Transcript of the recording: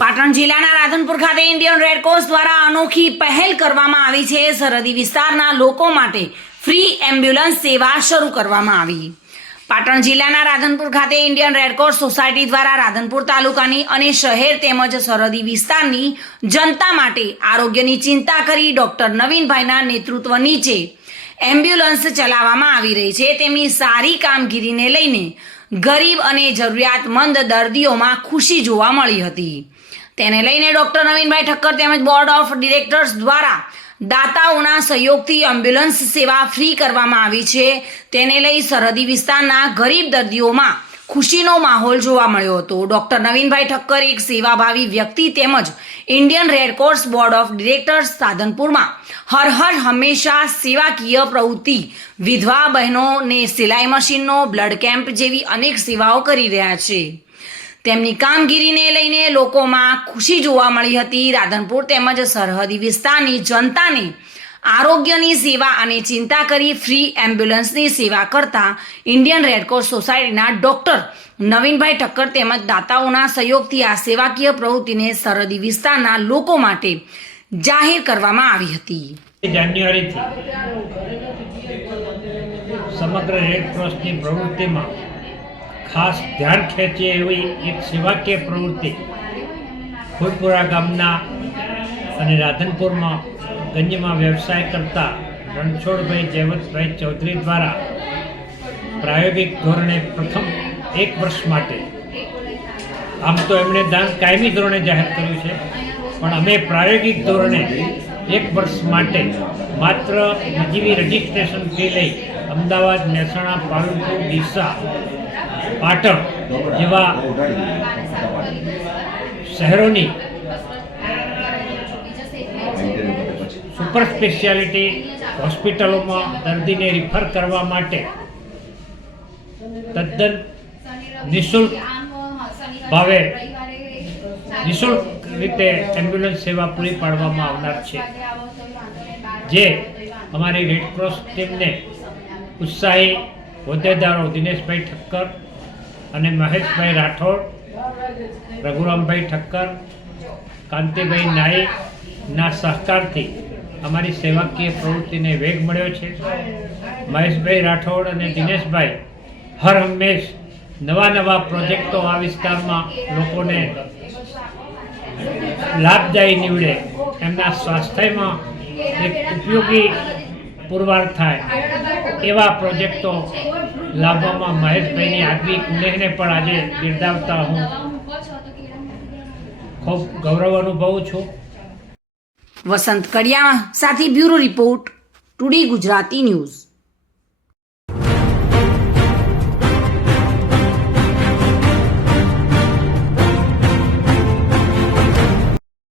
પાટણ જિલ્લાના રાધનપુર ખાતે Indian Red Cross દ્વારા અનોખી પહેલ કરવામાં આવી છે। સરહદી વિસ્તારના લોકો માટે ફ્રી એમ્બ્યુલન્સ સેવા શરૂ કરવામાં આવી। પાટણ જિલ્લાના રાધનપુર ખાતે ઇન્ડિયન રેડક્રોસ સોસાયટી દ્વારા રાધનપુર તાલુકાની અને શહેર તેમજ સરહદી વિસ્તારની જનતા માટે આરોગ્યની ચિંતા કરી ડોક્ટર નવીનભાઈના નેતૃત્વ નીચે એમ્બ્યુલન્સ ચલાવવામાં આવી રહી છે। તેમની સારી કામગીરીને લઈને ગરીબ અને જરૂરિયાતમંદ દર્દીઓમાં ખુશી જોવા મળી હતી। તેને લઈને ડોક્ટર નવીનભાઈ ઠક્કર તેમજ બોર્ડ ઓફ ડિરેક્ટર્સ દ્વારા દાતાઓના સહયોગથી એમ્બ્યુલન્સ સેવા ફ્રી કરવામાં આવી છે। તેને લઈ સરહદી વિસ્તારના ગરીબ દર્દીઓમાં ખુશીનો માહોલ જોવા મળ્યો હતો। ડોક્ટર નવીનભાઈ ઠક્કર એક સેવાભાવી વ્યક્તિ તેમજ Indian red cross board of directors સાધનપુરમાં હર હર હંમેશા સેવાકીય પ્રવૃત્તિ વિધવા બહેનોને સિલાઈ મશીનનો બ્લડ કેમ્પ જેવી અનેક સેવાઓ કરી રહ્યા છે। તેમની કામગીરીને લઈને લોકોમાં ખુશી જોવા મળી હતી। રાધનપુર તેમજ સરહદી વિસ્તારની જનતાને આરોગ્યની સેવા અને ચિંતા કરી ફ્રી એમ્બ્યુલન્સની સેવા કરતા ઇન્ડિયન રેડક્રોસ સોસાયટીના ડોક્ટર નવીનભાઈ ઠક્કર તેમજ દાતાઓના સહયોગથી આ સેવાકીય પ્રવૃત્તિને સરહદી વિસ્તારના લોકો માટે જાહેર કરવામાં આવી હતી। જાન્યુઆરીથી સમગ્ર રેડક્રોસની પ્રવૃત્તિમાં ખાસ ધ્યાન ખેંચે એવી એક સેવાકીય પ્રવૃત્તિ ફૂલપુરા ગામના અને રાધનપુરમાં ગંજમાં વ્યવસાય કરતા રણછોડભાઈ જયવંતભાઈ ચૌધરી દ્વારા પ્રાયોગિક ધોરણે પ્રથમ 1 વર્ષ માટે, આમ તો એમણે દાન કાયમી ધોરણે જાહેર કર્યું છે, પણ અમે પ્રાયોગિક ધોરણે 1 વર્ષ માટે માત્ર નજીવી રજિસ્ટ્રેશન ફી લઈ અમદાવાદ, મહેસાણા, પાલનપુર, ડીસા, પાટણ જેવા શહેરોની સુપર સ્પેશિયાલિટી હોસ્પિટલોમાં દર્દીને રિફર કરવા માટે તદ્દન નિઃશુલ્ક ભાવે નિઃશુલ્ક રીતે એમ્બ્યુલન્સ સેવા પૂરી પાડવામાં આવનાર છે, જે અમારી રેડક્રોસ ટીમને ઉત્સાહી હોદ્દેદારો દિનેશભાઈ ઠક્કર અને મહેશભાઈ રાઠોડ, રઘુરામભાઈ ઠક્કર, કાંતિભાઈ નાઈકના સહકારથી અમારી સેવાકીય પ્રવૃત્તિને વેગ મળ્યો છે। મહેશભાઈ રાઠોડ અને દિનેશભાઈ હર હંમેશ નવા પ્રોજેક્ટો આ વિસ્તારમાં લોકોને લાભદાયી નીવડે, એમના સ્વાસ્થ્યમાં એક ઉપયોગી પુરવાર થાય એવા પ્રોજેક્ટો લાવવામાં મહેશભાઈની આગવી કુનેહને પણ આજે બિરદાવતા હું ખૂબ ગૌરવ અનુભવું છું। વસંત કડિયા સાથે bureau report, today Gujarati news.